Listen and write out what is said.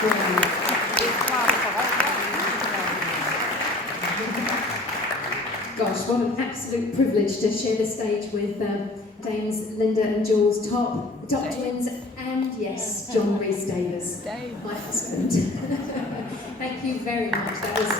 Gosh, what an absolute privilege to share the stage with Dames Linda and Jules Topp, the Topp twins, and yes, John Rhys Davis, my husband. Thank you very much. That was